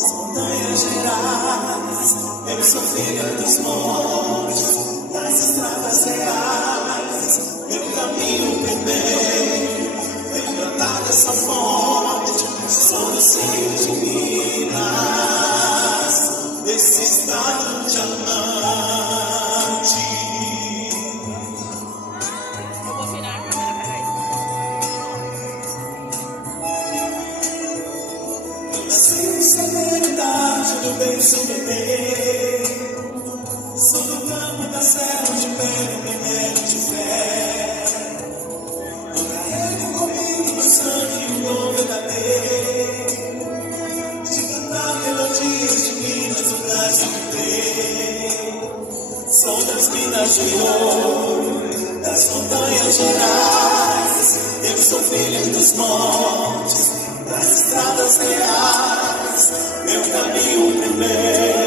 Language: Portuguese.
Montanhas gerais, eu sou filha dos montes, das estradas reais, meu caminho primeiro, venho andar dessa fonte, sou do Rio de Minas, desse estado diamante. Eu vou virar a câmera, peraí. Eu nasci em serenidade do berço bebê, sou do campo da serra de pele, minério de fé. Eu carrego comigo no sangue o dom verdadeiro de cantar melodias de Minas, o Brasil inteiro. Sou das minas de ouro, das montanhas gerais, eu sou filho dos montes, das estradas reais, meu caminho primeiro.